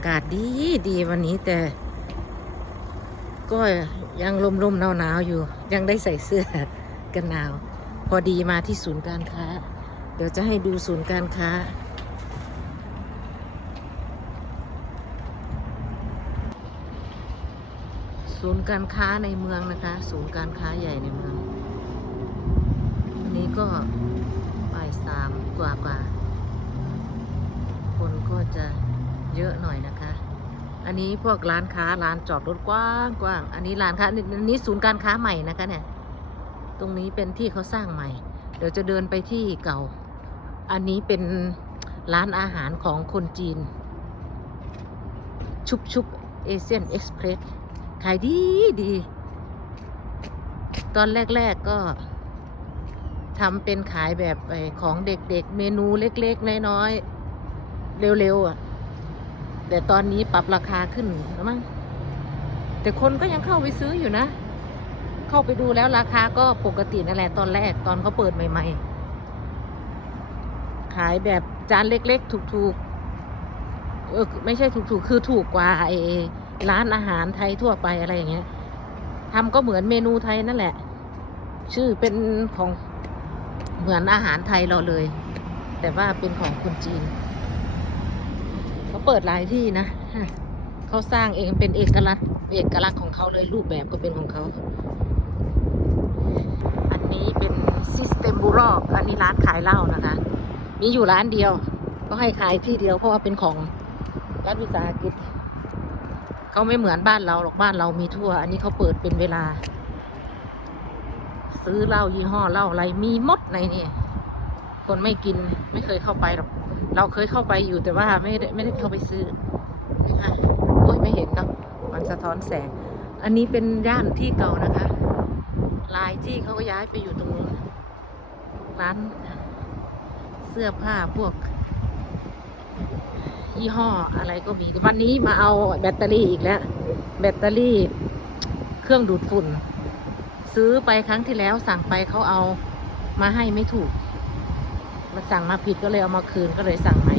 ากาศดีดีวันนี้แต่ ก็ยังลมลมหนาวหนาวๆอยู่ ยังได้ใส่เสื้อกันหนาว พอดีมาที่ศูนย์การค้า เดี๋ยวจะให้ดูศูนย์การค้า ศูนย์การค้าในเมืองนะคะ ศูนย์การค้าใหญ่ในเมืองวันนี้ก็บ่ายสามกว่ากว่าคนก็จะ เยอะหน่อยนะคะ อันนี้พวกร้านค้าร้านจอดรถกว้างกว้างอันนี้ร้านค้าอันนี้ศูนย์การค้าใหม่นะคะเนี่ย ตรงนี้เป็นที่เขาสร้างใหม่ เดี๋ยวจะเดินไปที่เก่า อันนี้เป็นร้านอาหารของคนจีน ชุบชุบเอเชียนเอ็กซ์เพรสขายดีดี ตอนแรก ๆก็ทำเป็นขายแบบไอ้ของเด็กๆ เมนูเล็ก ๆ น้อยๆ เร็ว ๆ อะ แต่ตอนนี้ปรับราคาขึ้นแล้วมั้งแต่คนก็ยังเข้าไปซื้ออยู่นะ เข้าไปดูแล้วราคาก็ปกตินั่นแหละตอนแรกตอนเขาเปิดใหม่ ๆ ขายแบบจานเล็ก ๆ ถูกๆเออไม่ใช่ถูกๆ คือถูกกว่าไอ้ร้านอาหารไทยทั่วไปอะไรอย่างเงี้ยทำก็เหมือนเมนูไทยนั่นแหละ ชื่อเป็นของเหมือนอาหารไทยเราเลย แต่ว่าเป็นของคนจีน เขาเปิดหลายที่นะเขาสร้างเองเป็นเอกลักษณ์เอกลักษณ์ของเขาเลยรูปแบบก็เป็นของเขา อันนี้เป็นซิสเต็มบูรออันนี้ร้านขายเหล้านะคะ มีอยู่ร้านเดียว ก็ให้ขายที่เดียวเพราะว่าเป็นของรัฐวิสาหกิจเขาไม่เหมือนบ้านเราหรอกบ้านเรามีทั่ว อันนี้เขาเปิดเป็นเวลา ซื้อเหล้ายี่ห้อเหล้าอะไรมีมดในนี่คนไม่กินไม่เคยเข้าไปหรอก เราเคยเข้าไปอยู่แต่ว่าไม่ได้ไม่ได้เข้าไปซื้อนะคะโอ้ยไม่เห็นเนาะมันสะท้อนแสง อันนี้เป็นย่านที่เก่านะคะลายที่เขาก็ย้ายไปอยู่ตรงนู้นร้านเสื้อผ้าพวก ยี่ห้ออะไรก็มีวันนี้มาเอาแบตเตอรี่อีกแล้ว แบตเตอรี่เครื่องดูดฝุ่น ซื้อไปครั้งที่แล้วสั่งไปเขาเอามาให้ไม่ถูก มาสั่งมาผิดก็เลยเอามาคืนก็เลยสั่งใหม่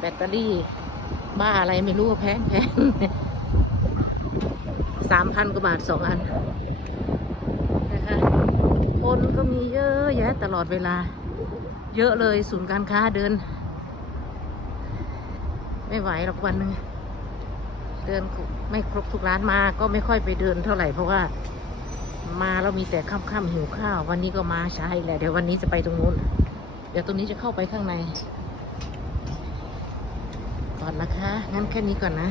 แบตเตอรี่ บ้าอะไรไม่รู้แพงแพงสามพันกว่าบาทสองอันนะคะคนก็มีเยอะแยะตลอดเวลา เยอะเลยศูนย์การค้าเดิน ไม่ไหวหรอกวันหนึ่งเดินไม่ครบทุกร้านมาก็ไม่ค่อยไปเดินเท่าไหร่เพราะว่ามาเรามีแต่ค่ำๆหิวข้าว วันนี้ก็มาใช้แหละเดี๋ยววันนี้จะไปตรงนู้น เดี๋ยวตรงนี้จะเข้าไปข้างใน ก่อนนะคะ งั้นแค่นี้ก่อนนะ